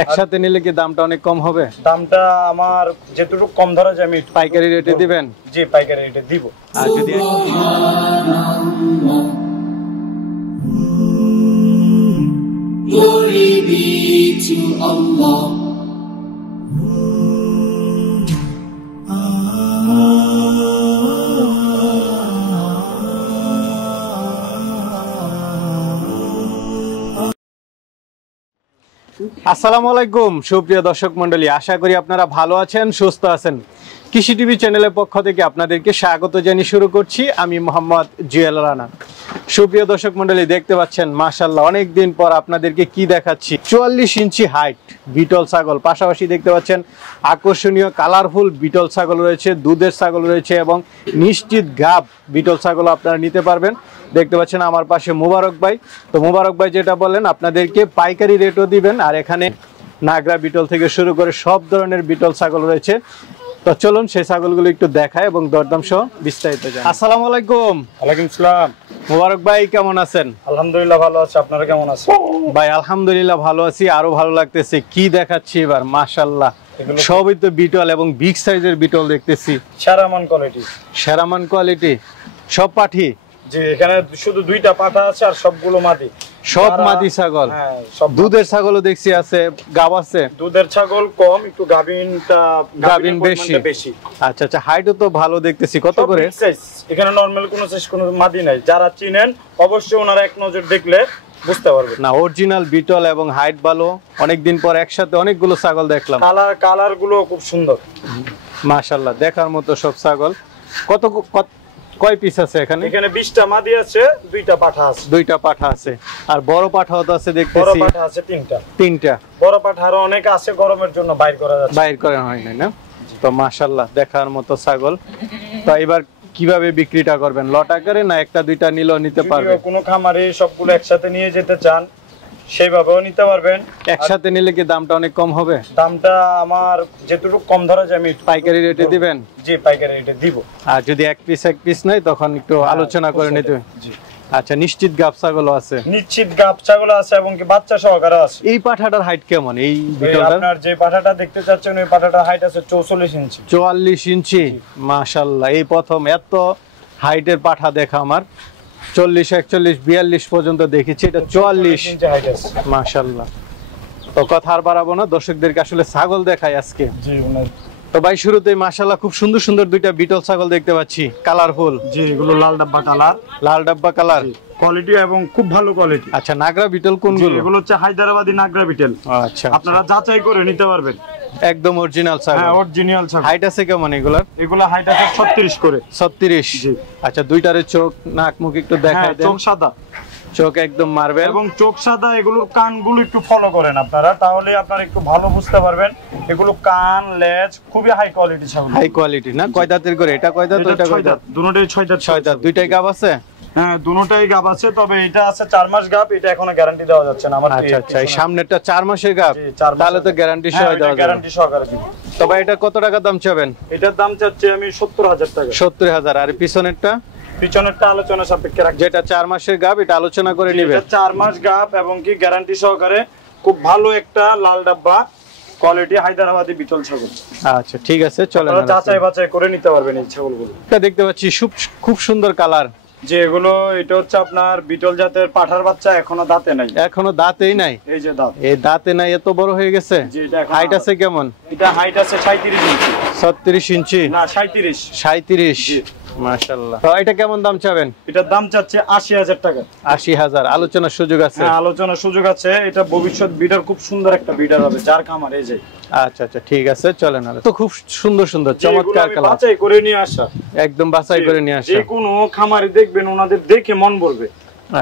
একসাথে নিলে কি দামটা অনেক কম হবে? দামটা আমার যেটুকু কম ধরা যায় আমি পাইকারি রেটে দিবেন? জি পাইকারি রেটে দিব। আর যদি Glory be to Allah. আসসালামু আলাইকুম সুপ্রিয় দর্শক মণ্ডলী, আশা করি আপনারা ভালো আছেন, সুস্থ আছেন। কৃষি টিভি চ্যানেলের পক্ষ থেকে আপনাদেরকে স্বাগত জানিয়ে শুরু করছি আমি মোহাম্মদ জুয়েল রানা। সুপ্রিয় দর্শক মণ্ডলী, দেখতে পাচ্ছেন মাশাআল্লাহ অনেকদিন পর আপনাদেরকে কি দেখাচ্ছি, 44 ইঞ্চি হাইট বিটল ছাগল, পাশাপাশি দেখতে পাচ্ছেন আকর্ষণীয় কালারফুল বিটল ছাগল রয়েছে, দুধের ছাগল রয়েছে এবং নিশ্চিত গাব বিটল ছাগল আপনারা নিতে পারবেন। দেখতে পাচ্ছেন আমার পাশে মোবারক ভাই। তো মোবারক ভাই যেটা বলেন আপনাদেরকে পাইকারি রেটও দিবেন, আর এখানে নাগরা বিটল থেকে শুরু করে সব ধরনের বিটল ছাগল রয়েছে। তো চলুন সেই ছাগলগুলো একটু দেখায় এবং দরদাম সহ বিস্তারিত জানাই। আসসালামু আলাইকুম। ওয়ালাইকুম আসসালাম। মোবারক ভাই কেমন আছেন? আলহামদুলিল্লাহ ভালো আছি, আপনারা কেমন আছেন? ভাই আলহামদুলিল্লাহ ভালো আছি, আরো ভালো লাগতেছে। কি দেখাচ্ছি এবার? মাশাআল্লাহ সবই তো বিটল এবং বিগ সাইজের বিটল দেখতেছি। সেরামান কোয়ালিটি। সেরামান কোয়ালিটি, সব পাঠি? জি, এখানে শুধু দুইটা পাঠা আছে আর সবগুলো মাদি। সব মাদি ছাগল? হ্যাঁ সব। দুধের ছাগলও দেখছি আছে, গাব আছে? দুধের ছাগল কম, একটু গাভিন বেশি। আচ্ছা আচ্ছা, হাইটও তো ভালো দেখতেছি। কত করে? এখানে নরমাল কোনো সাইজ কোনো মাদি নাই, যারা চিনেন অবশ্যই ওনারা এক নজর দেখলে বুঝতে পারবে। না অরিজিনাল বিটল এবং হাইট ভালো, অনেকদিন পর একসাথে অনেকগুলো ছাগল দেখলাম। কালার গুলো খুব সুন্দর মাশাআল্লাহ, দেখার মতো সব ছাগল। কত কয় পিস আছে এখানে? এখানে 20টা মাদি আছে, দুইটা পাঠা আছে। দুইটা পাঠা আছে, আর বড় পাঠাও তো আছে দেখতেছি। বড় পাঠা আছে তিনটা। বড় পাঠা আরো অনেক আছে, গরমের জন্য বাইর করা যাচ্ছে। বাইর করা হয় না? তো মাশাআল্লাহ দেখার মতো ছাগল। তো এবার কিভাবে বিক্রিটা করবেন? লট আকারে না একটা দুইটা নিলেও নিতে পারবেন? কোনো খামারে সবগুলো একসাথে নিয়ে যেতে চান সেইভাবেও নিতে পারবেন। একসাথে নিলে কি দামটা অনেক কম হবে? দামটা আমার যেটুকু কম ধরা যায় আমি পাইকারি রেটে দিবেন? জি পাইকারি রেটে দিব। আর যদি এক পিস নাই তখন একটু আলোচনা করে নিতে। জি আচ্ছা, নিশ্চিত গাব ছাগল আছে? নিশ্চিত গাব ছাগল আছে এবং কি বাচ্চা সহকারে আছে। এই পাঠাটার হাইট কেমন? এই বিটলটার আপনার যে পাঠাটা দেখতে চাচ্ছেন ওই পাঠাটার হাইট আছে 44 ইঞ্চি। 44 ইঞ্চি? মাশাআল্লাহ, এই প্রথম এত হাইটের পাঠা দেখা আমার। 40 41 42 পর্যন্ত দেখেছি, এটা 44 ইঞ্চি হাইট আছে। মাশাআল্লাহ। তো কথা আর বাড়াবো না, দর্শকদেরকে আসলে ছাগল দেখাই আজকে। জি তো ভাই শুরুতেই মাশাআল্লাহ খুব সুন্দর সুন্দর দুইটা বিটল ছাগল দেখতে পাচ্ছি, কালারফুল। জি এগুলো লাল ডাব্বা কালার। লাল ডাব্বা কালার কোয়ালিটি এবং খুব ভালো কোয়ালিটি। আচ্ছা, নাগরা বিটল কোনগুলো? এগুলো হচ্ছে হায়দ্রাবাদি নাগরা বিটল। আচ্ছা, আপনারা যাচাই করে নিতে পারবেন। একদম অরিজিনাল ছাগল? হ্যাঁ অরিজিনাল ছাগল। হাইট আছে কেমন এগুলার? এগুলো হাইট আছে 36 করে। 36? জি। আচ্ছা, দুইটারে চোখ নাক মুখ একটু দেখাই দেন। চোখ সাদা, চোখ একদম মার্বেল এবং চোখ সাদা। এগুলোর কানগুলো একটু ফলো করেন আপনারা, তাহলে আপনারা একটু ভালো বুঝতে পারবেন। এগুলো কান লেজ খুবই হাই কোয়ালিটি ছাগল। হাই কোয়ালিটি না? কয় দাঁতের করে? এটা কয় দাঁত? ওটা কয় দাঁত? দুটোটাই 6 দাঁত। 6 দাঁত। দুইটাই গাব আছে? হ্যাঁ দুটোটাই গাব আছে, তবে এটা আছে 4 মাস গাব, এটা এখনো গ্যারান্টি দেওয়া যাচ্ছে না আমার। আচ্ছা আচ্ছা, এই সামনেরটা 4 মাসের গাব, তাহলে তো গ্যারান্টি সহ দেওয়া যাবে। গ্যারান্টি সহকারে দিব। তবে এটা কত টাকা দাম চাবেন? এটার দাম চাচ্ছি আমি 70,000 টাকা। 70,000। আর পিছনেরটা? পিছনেরটা আলোচনা সাপেক্ষে রাখছি। যেটা 4 মাসের গাব এটা আলোচনা করে নেবেন। এটা 4 মাস গাব এবং কি গ্যারান্টি সহকারে, খুব ভালো একটা লাল ডাব্বা কোয়ালিটি হায়দ্রাবাদি বিটল ছাগল। আচ্ছা ঠিক আছে, চলেন আপনারা যাচাই বাছাই করে নিতে পারবেন এই ছাগলগুলো। এটা দেখতে পাচ্ছি খুব সুন্দর কালার। যে এগুলো এটা হচ্ছে আপনার বিটল জাতের পাঠার বাচ্চা, এখনো দাঁতে নাই। এখনো দাঁতেই নাই? এই যে দাঁত, এই দাঁতে নাই, এত বড় হয়ে গেছে। হাইট আছে কেমন? এটা হাইট আছে 37 ইঞ্চি। 36 ইঞ্চি না 37। 37? মাশাআল্লাহ। তো এটা কেমন দাম চাবেন? এটার দাম চাচ্ছে 80,000 টাকা। 80,000? আলোচনার সুযোগ আছে? হ্যাঁ আলোচনার সুযোগ আছে। এটা ভবিষ্যৎ বিডার, খুব সুন্দর একটা বিডার হবে যার খামার। এই যে আচ্ছা আচ্ছা ঠিক আছে, চলেন। তো খুব সুন্দর সুন্দর চমৎকার কালার, বাছাই করে নিয়ে আসা, একদম বাছাই করে নিয়ে আসা। যে কোনো খামারে দেখবেন ওনাদের দেখে মন বলবে।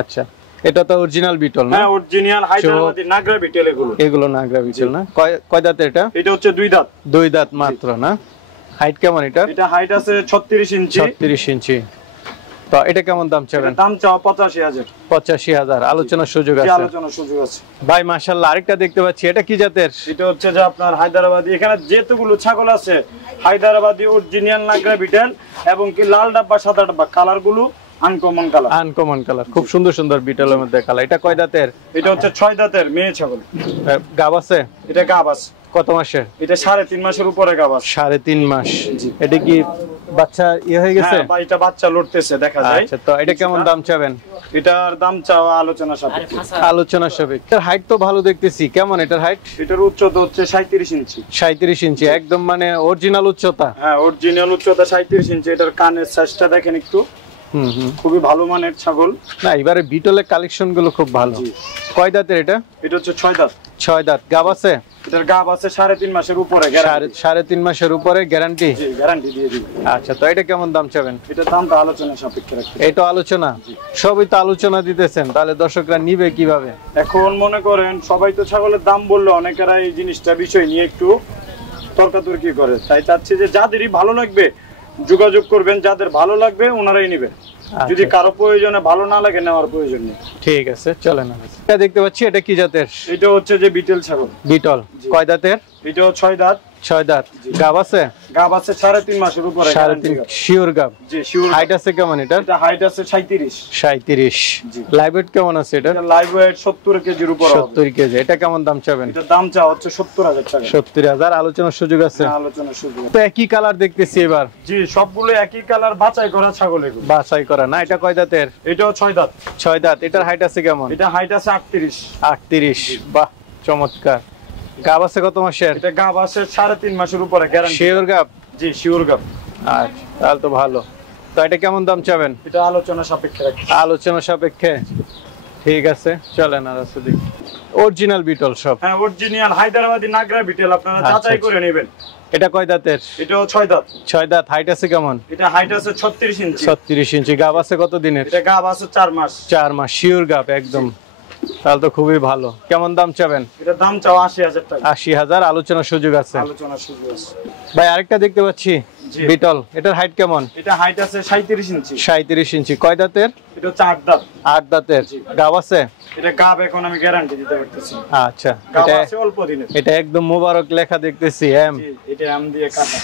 আচ্ছা, এটা তো অরিজিনাল বিটল না? হ্যাঁ অরিজিনাল হায়দ্রাবাদি নাগরা বিটল। এগুলো নাগরা বিটল না? কয় দাঁত এটা? এটা হচ্ছে 2 দাঁত। 2 দাঁত মাত্র না? হাইট কেমন এটা? এটা হাইট আছে 36 ইঞ্চি। 36 ইঞ্চি। তো এটা কেমন দাম চাবেন? দাম চাও 85,000। 85,000? আলোচনার সুযোগ আছে? আলোচনার সুযোগ আছে ভাই। মাশাআল্লাহ, আরেকটা দেখতে পাচ্ছি, এটা কি জাতের? এটা হচ্ছে যে আপনার হায়দ্রাবাদি। এখানে যেতগুলো ছাগল আছে হায়দ্রাবাদি অরিজিনাল নাগরা বিটল এবং কি লাল ডাব্বা সাদা ডাব্বা কালার গুলো আনকমন কালার। আনকমন কালার, খুব সুন্দর সুন্দর বিটলের মধ্যে কালার। এটা কয় দাঁতের? এটা হচ্ছে 6 দাঁতের মেয়ে ছাগল। গাব আছে? এটা গাব আছে। কত মাসের? এটা 3.5 মাসের উপরে গাব আছে। 3.5 মাস। এটা কি বাচ্চা হয়ে গেছে? হ্যাঁ, এটা বাচ্চা লড়তেছে দেখা যায়। আচ্ছা, তো এটা কেমন দাম চাবেন? এটার দাম চাওয়া আলোচনা সাপেক্ষে। আলোচনা সাপেক্ষে। এটার হাইট তো ভালো দেখতেছি, কেমন এটার হাইট? এটার উচ্চতা হচ্ছে 37 ইঞ্চি। 37 ইঞ্চি, একদম মানে অরিজিনাল উচ্চতা। হ্যাঁ, অরিজিনাল উচ্চতা 37 ইঞ্চি। এটার কানের সাইজটা দেখেন একটু, খুবই ভালো মানের ছাগল। না, এবারে বিটলের কালেকশন গুলো খুব ভালো। কয় দাঁতের এটা? এটা হচ্ছে 6 দাঁত। 6 দাঁত। গাব আছে? এটার গাব আছে 3.5 মাসের উপরে গ্যারান্টি। 3.5 মাসের উপরে গ্যারান্টি? জি, গ্যারান্টি দিয়ে দিব। আচ্ছা, তো এটা কেমন দাম চাবেন? এটার দামটা আলোচনা সাপেক্ষে রাখতে। এটা আলোচনা, সবই তো আলোচনা দিতেছেন, তাহলে দর্শকরা নিবে কিভাবে? এখন মনে করেন সবাই তো ছাগলের দাম বললে অনেকেরা এই জিনিসটা বিষয় নিয়ে একটু তর্কাতর্কি করে, তাই চাচ্ছি যে যাদেরই ভালো লাগবে যোগাযোগ করবেন, যাদের ভালো লাগবে ওনারাই নেবেন। যদি কারো প্রয়োজনে ভালো না লাগে নেওয়ার প্রয়োজন নেই। ঠিক আছে, চলেন। এটা দেখতে পাচ্ছি, এটা কি জাতের? এটা হচ্ছে যে বিটেল ছাগল। বিটল। কয় দাঁতের? এটাও 6 দাঁত। 6 দাঁত। গাব আছে? গাব আছে 3.5 মাসের উপরে। 3.5 শিওর গাব? জি, শিওর। হাইট আছে কেমন এটা? এটা হাইট আছে 37। 37। লাইভ ওয়েট কেমন আছে এটা? এটা লাইভ ওয়েট 70 কেজির উপর হবে। 70 কেজি। এটা কেমন দাম চাবেন? এটা দাম চা হচ্ছে 70,000 টাকা। 70,000। আলোচনার সুযোগ আছে? আলোচনার সুযোগ। তো একই কালার দেখতেছি এবার। জি, সবগুলো একই কালার, বাছাই করা ছাগল এগুলো। বাছাই করা না? এটা কয় দাঁতের? এটাও 6 দাঁত। 6 দাঁত। এটার হাইট আছে কেমন? এটা হাইট আছে 38। 38। বাহ, চমৎকার। গাব আছে কত মাসের? এটা গাব আছে 3.5 মাসের উপরে গ্যারান্টি। শিওর গাব? জি, শিওর গাব। আচ্ছা, তাহলে তো ভালো। তো এটা কেমন দাম চাবেন? এটা আলোচনা সাপেক্ষে রাখি। আলোচনা সাপেক্ষে। ঠিক আছে, চলেন। আর আছে দেখি অরিজিনাল বিটল সব। হ্যাঁ, অরিজিনাল হায়দ্রাবাদি নাগরা বিটেল, আপনারা যাচাই করে নেবেন। এটা কয় দাঁতের? এটাও 6 দাঁত। 6 দাঁত। হাইট আছে কেমন? এটা হাইট আছে 36 ইঞ্চি। 36 ইঞ্চি। গাব আছে কত দিনের? এটা গাব আছে 4 মাস। 4 মাস। শিওর গাব একদম। তাহলে তো খুবই ভালো। কেমন দাম চাবেন? এটা দাম চাওয়া 80,000 টাকা। 80,000। আলোচনার সুযোগ আছে? আলোচনার সুযোগ আছে। ভাই, আরেকটা দেখতে পাচ্ছি বিটল। এটার হাইট কেমন? এটা হাইট আছে 37 ইঞ্চি। 37 ইঞ্চি। কয় দাঁতের? এটা 4 দাঁত। 8 দাঁতের। গাব আছে? এটা গাব এখন আমি গ্যারান্টি দিতে পারতেছি। আচ্ছা, গাব এটা আছে অল্প দিনের। এটা একদম মোবারক লেখা দেখতেছি এম। জি, এটা আম দিয়ে কাটা।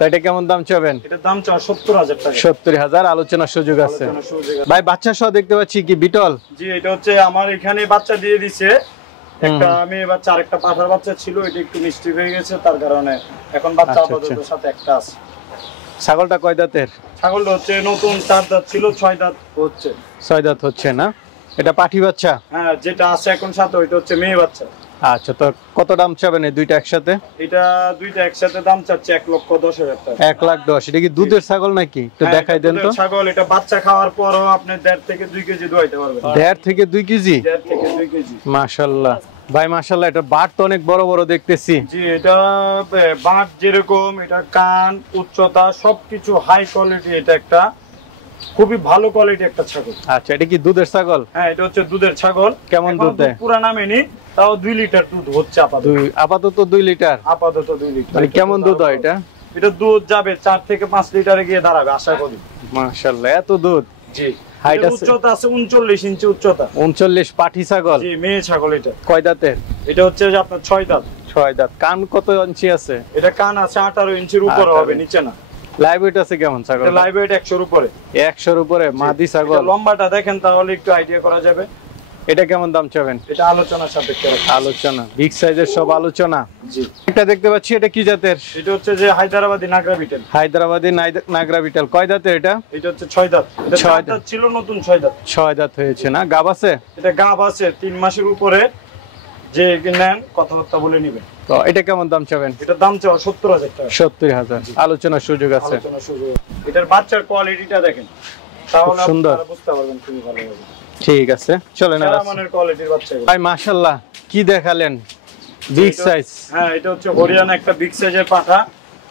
তো এটা কেমন দাম চাবেন? এটা দাম চাওয়া 70,000 টাকা। 70,000। আলোচনার সুযোগ আছে? আলোচনার সুযোগ আছে। ভাই, বাচ্চা সহ দেখতে পাচ্ছি কি বিটল? জি, এটা হচ্ছে আমার এখানে বাচ্চা দিয়ে দিছে একটা মেয়ে বাচ্চা, আরেকটা পাঠার বাচ্চা ছিল, এটা একটু মিষ্টি হয়ে গেছে, তার কারণে এখন বাচ্চা আপাতত সাথে একটা আছে। ছাগলটা কয় দাঁতের? ছাগলটা হচ্ছে নতুন 4 দাঁত ছিল, 6 দাঁত হচ্ছে। 6 দাঁত হচ্ছে না? এটা পাঠি বাচ্চা? হ্যাঁ, যেটা আছে এখন সাথে ওইটা হচ্ছে মেয়ে বাচ্চা। আচ্ছা, তো কত দাম চাবেন এই দুইটা একসাথে? এটা দুইটা একসাথে দাম চাচ্ছে 1,10,000 টাকা। 1,10,000। এটা কি দুধের ছাগল নাকি? একটু দেখাই দেন তো। ছাগল এটা বাচ্চা খাওয়ার পরও আপনি 1.5 থেকে 2 কেজি দোয়াইতে পারবেন। 1.5 থেকে 2 কেজি? 1.5 থেকে 2 কেজি। মাশাআল্লাহ ভাই, মাশাআল্লাহ। এটা বাট তো অনেক বড় বড় দেখতেছি। জি, এটা বাট যেরকম, এটা কান, উচ্চতা সবকিছু হাই কোয়ালিটি। এটা একটা খুবই ভালো কোয়ালিটি একটা ছাগল। আচ্ছা, এটা কি দুধের ছাগল? হ্যাঁ, এটা হচ্ছে দুধের ছাগল। কেমন দুধ দেয়? পুরা নামে নি, তাও 2 লিটার দুধ হচ্ছে আপাতত। আপাতত 2 লিটার? আপাতত 2 লিটার। মানে কেমন দুধ হয় এটা? এটা দুধ যাবে 4 থেকে 5 লিটারে গিয়ে দাঁড়াবে আশা করি। মাশাআল্লাহ, এত দুধ। জি, হাইট আছে? উচ্চতা আছে 39 ইঞ্চি উচ্চতা। 39। পাঠি ছাগল? জি, মেয়ে ছাগল এটা। কয় দাঁতের? এটা হচ্ছে যে আপনার 6 দাঁত। 6 দাঁত। কান কত ইঞ্চি আছে? এটা কান আছে 18 ইঞ্চির উপরে হবে, নিচে না। লাইভ ওয়েট আছে কেমন ছাগল? এটা লাইভ ওয়েট 100 এর উপরে। 100 এর উপরে মাদি ছাগল? এটা লম্বাটা দেখেন তাহলে একটু আইডিয়া করা যাবে। এটা কেমন দাম চাবেন? এটা আলোচনার সাপেক্ষে রাখা। আলোচনা, বিগ সাইজের সব আলোচনা। জি, এটা দেখতে পাচ্ছি, এটা কি জাতের? এটা হচ্ছে যে হায়দ্রাবাদি নাগরা বিটেল। হায়দ্রাবাদি নাগরা বিটল। কয় দাঁতের এটা? এটা হচ্ছে 6 দাঁত। এটা 6 দাঁত ছিল, নতুন 6 দাঁত। 6 দাঁত হয়েছে না? গাব আছে? এটা গাব আছে 3 মাসের উপরে, যে নেন কথাবার্তা বলে নেবেন। তো এটা কেমন দাম চাবেন? এটার দাম চাওয়া 70,000 টাকা। 70,000। আলোচনার সুযোগ আছে? আলোচনার সুযোগ। এটার বাচ্চার কোয়ালিটিটা দেখেন, তাহলে সুন্দর। আপনারা বুঝতে পারবেন খুবই ভালো হবে। ঠিক আছে, চলেন। সেরা মানের কোয়ালিটির বাচ্চা এগুলো। ভাই মাশাআল্লাহ, কি দেখালেন, বিগ সাইজ। হ্যাঁ, এটা হচ্ছে হরিয়ানা একটা বিগ সাইজের পাঠা।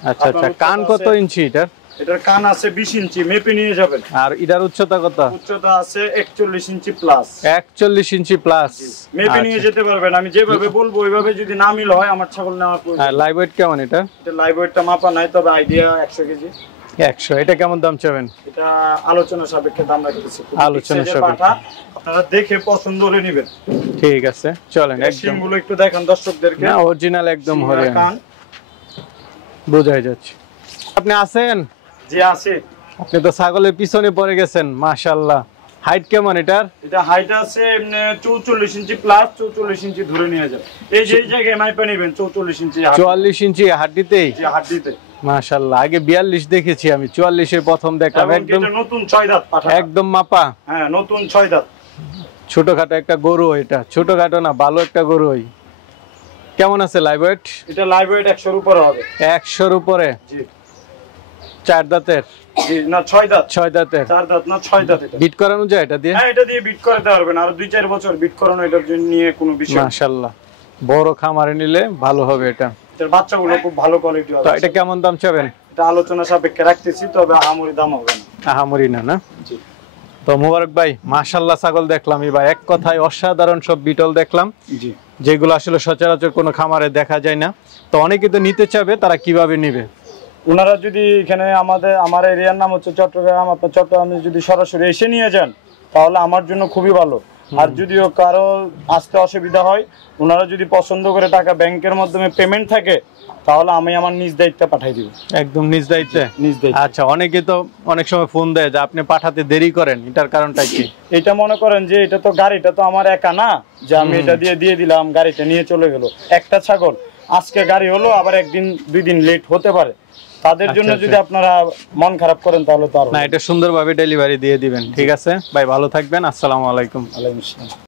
আচ্ছা আচ্ছা। কান কত ইঞ্চি এটার? এটার কান আছে 20 ইঞ্চি, মেপে নিয়ে যাবেন। আর এটার উচ্চতা কত? উচ্চতা আছে 41 ইঞ্চি প্লাস। 41 ইঞ্চি প্লাস। মেপে নিয়ে যেতে পারবেন, আমি যেভাবে বলবো ওইভাবে যদি না মিল হয় আমার ছাগল নেওয়ার প্রয়োজন। আর লাইভ ওয়েট কেমন এটা? এটা লাইভ ওয়েটটা মাপা নাই, তবে আইডিয়া 100 কেজি। 100। এটা কেমন দাম চাবেন? এটা আলোচনা সাপেক্ষে দাম রাখতেছি। আলোচনা সাপেক্ষে। আপনারা দেখে পছন্দ হলে নেবেন। ঠিক আছে, চলেন। একদম সিংগুলো একটু দেখান দর্শকদেরকে। না, অরিজিনাল একদম হরিয়ানা, কান বোঝাই যাচ্ছে। আপনি আছেন? জি, আছে। আপনি তো ছাগলের পিছনে পড়ে গেছেন, মাশাআল্লাহ। হাইট কেমন এটার? এটা হাইট আছে এমনি 44 ইঞ্চি প্লাস, 44 ইঞ্চি ধরে নিয়ে যাবে। এই যে এই জায়গায় মাইপা নেবেন 44 ইঞ্চি। 44 ইঞ্চি হাড্ডিতেই? জি, হাড্ডিতে। মাশাআল্লাহ, আগে 42 দেখেছি আমি, 44 এ প্রথম দেখলাম। একদম নতুন 6 দাঁত পাঠা, একদম মাপা। হ্যাঁ, নতুন 6 দাঁত। ছোটখাটো একটা গরু, এটা ছোটখাটো না, ভালো একটা গরু। কেমন আছে লাইভ ওয়েট? এটা লাইভ ওয়েট 100 এর উপরে হবে। 100 এর উপরে? জি। 4 দাঁতের? জি না, 6 দাঁত। 6 দাঁতের? 4 দাঁত না, 6 দাঁত। এটা বিট করানো যায় এটা দিয়ে? হ্যাঁ, এটা দিয়ে বিট করাতে পারবেন। আর 2-4 বছর বিট করানো, এটার জন্য নিয়ে কোনো বিষয় না। মাশাআল্লাহ, বড় খামারে নিলে ভালো হবে এটা। এর বাচ্চাগুলো খুব ভালো কোয়ালিটি হবে। তো এটা কেমন দাম চাবেন? এটা আলোচনা সাপেক্ষে রাখতেছি, তবে আহামরি দাম হবে না। আহামরি না? না। জি। তো মোবারক ভাই, মাশাআল্লাহ ছাগল দেখলাম এবার, এক কথায় অসাধারণ সব বিটল দেখলাম, জি, যেগুলো আসলে সচরাচর কোনো খামারে দেখা যায় না। তো অনেকে তো নিতে চাবে, তারা কিভাবে নিবে? ওনারা যদি এখানে আমার এরিয়ার নাম হচ্ছে চট্টগ্রাম, আপনার চট্টগ্রামে যদি সরাসরি এসে নিয়ে যান তাহলে আমার জন্য খুবই ভালো। আর যদিও কারো আসতে অসুবিধা হয়, ওনারা যদি পছন্দ করে টাকা ব্যাংকের মাধ্যমে পেমেন্ট থাকে, তাহলে আমি আমার নিজ দায়িত্বে পাঠাই দিব। একদম নিজ দায়িত্বে? নিজ দায়িত্বে। আচ্ছা, অনেকে তো অনেক সময় ফোন দেয় যে আপনি পাঠাতে দেরি করেন, এটার কারণটা কি? এটা মনে করেন যে এটা তো গাড়িটা তো আমার একা না, যে আমি এটা দিয়ে দিলাম, গাড়িটা নিয়ে চলে গেল। একটা ছাগল আজকে গাড়ি হলো, আবার 1-2 দিন লেট হতে পারে। তাদের জন্য যদি আপনারা মন খারাপ করেন তাহলে তো আর না, এটা সুন্দরভাবে ডেলিভারি দিয়ে দিবেন। ঠিক আছে ভাই, ভালো থাকবেন। আসসালামু আলাইকুম। ওয়ালাইকুম আসসালাম।